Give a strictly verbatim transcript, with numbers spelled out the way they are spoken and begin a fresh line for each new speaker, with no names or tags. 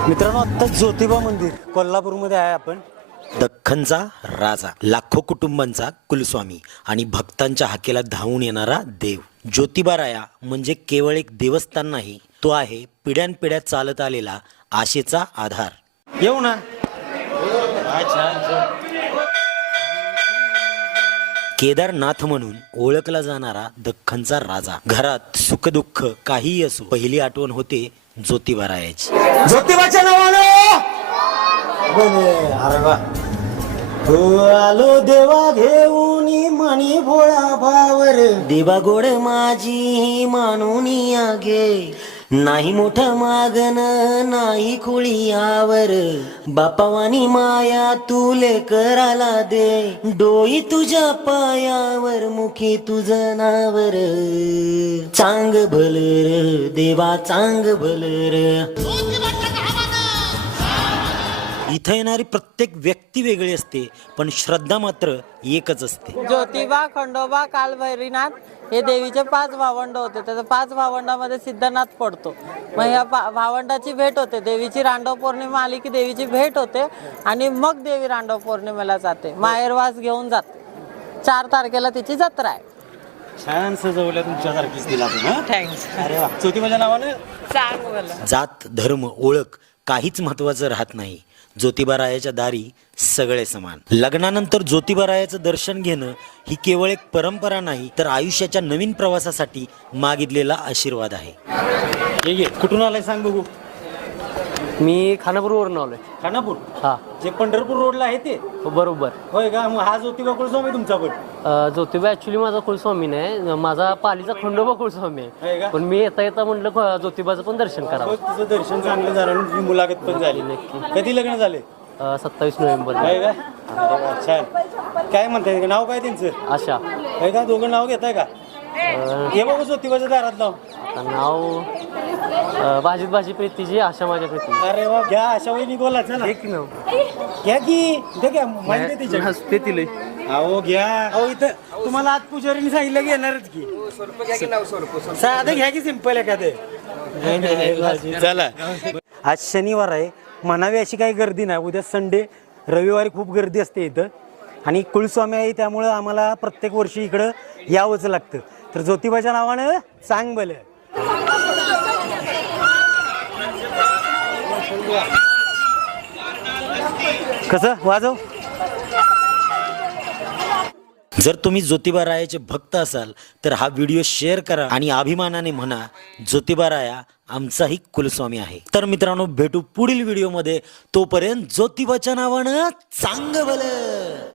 मित्रांनो आता ज्योतिबा मंदिर कोल्हापूरमध्ये आहे आपण।
दख्खनचा राजा, लाखो कुटुंबांचा कुलस्वामी आणि भक्तांच्या हाकेला धावून येणारा देव ज्योतिबाराया म्हणजे केवळ एक देवस्थान नाही, तो आहे पिढ्यानपिढ्या चालत आलेला आशेचा आधार।
येऊ ना।
केदारनाथ म्हणून ओळखला जाणारा दख्खनचा राजा, घरात सुखदुःख काहीही असो पहिली आठवण होते ज्योतिबारायाची।
ज्योतिबाच्या नावानं बने अरे वा हो आलो देवा घेऊन मणी भोळा भावर,
देवा गोड माझी मानून आगे, नाही मोठं मागन नाही खुळी आवर, बापावानी माया तुले कराला दे, डोई तुझ्या पायावर मुखी तुझं नावर, चांग भलर देवा चांग भलर। इथं येणारी प्रत्येक व्यक्ती वेगळी असते, पण श्रद्धा मात्र एकच असते।
ज्योतिबा, खंडोबा, कालभैरीनाथ हे देवीचे पाच भावंड होते। त्याच्या पाच भावंडामध्ये सिद्धनाथ पडतो। मग या भावंडाची भेट होते, देवीची रांडव पौर्णिमा आली की देवीची भेट होते आणि मग देवी रांडव पौर्णिमेला जाते, माहेरवास घेऊन जाते। चार तारखेला तिची जत्रा आहे।
छान सजवल्या तुमच्यासारखीच दिला तुम्ही।
थँक्स।
अरे वा ज्योतिबाच्या नावानं
सांग मला।
जात धर्म ओळख काहीच महत्वाचं राहत नाही, ज्योतिबारायाच्या दारी सगळे समान। लग्नानंतर ज्योतिबारायाचं दर्शन घेणं ही केवळ एक परंपरा नाही, तर आयुष्याच्या नवीन प्रवासासाठी मागितलेला आशीर्वाद आहे।
ये ये कुठून आलाय सांग बघू।
मी खानापूरवरून आलोय।
खानापूर
हा
जे पंढरपूर रोडला आहे ते
बरोबर।
होय का? मग हा ज्योतिबा कुलस्वामी तुमचा पण?
अ, ज्योतिबा ऍक्च्युली माझा कुलस्वामी नाही, माझा पालीचा खंडोबा कुलस्वामी
होय
आहे,
का?
पण मी येता येता म्हटलं ख- ज्योतिबाचं पण दर्शन करावं।
बघ तुझं दर्शन चांगलं झालं आणि तुझी मुलाखत पण झाली।
नक्की।
कधी लग्न झाले?
अ, सत्तावीस नोव्हेंबर
होय का? अरे वा, छान। काय म्हणताय, नाव काय त्यांचं?
आशा।
होय का? दोघं नाव घेताय का? हे बघू ज्योतिबाच्या दारात नाव।
नाव अ, भाजीत भाजी प्रीतीची, आशा माझ्या प्रीती।
अरे वा, घ्या अशा वहिनी बोला चला।
एक नाव
घ्या की ते घ्या माहिती आहे तिच्या।
ते तिले
अहो घ्या। अहो इथं तुम्हाला आज पुजारीने सांगितलं की येणारच की। साधं घ्या की सिंपल एखादं। चला आज शनिवार आहे, म्हणावी अशी काही गर्दी नाही। उद्या संडे, रविवारी खूप गर्दी असते इथं आणि कुलस्वामी आहे त्यामुळं आम्हाला प्रत्येक वर्षी इकडं यावंच लागतं। तर ज्योतिबाच्या नावानं सांग भलं। कसं वाजव?
जर तुम्ही ज्योतिबारायाचे भक्त असाल तर हा व्हिडिओ शेअर करा आणि अभिमानाने म्हणा, ज्योतिबाराया आमचाही कुलस्वामी आहे। तर मित्रांनो, भेटू पुढील व्हिडिओमध्ये, तोपर्यंत ज्योतिबाच्या नावानं चांग भलं।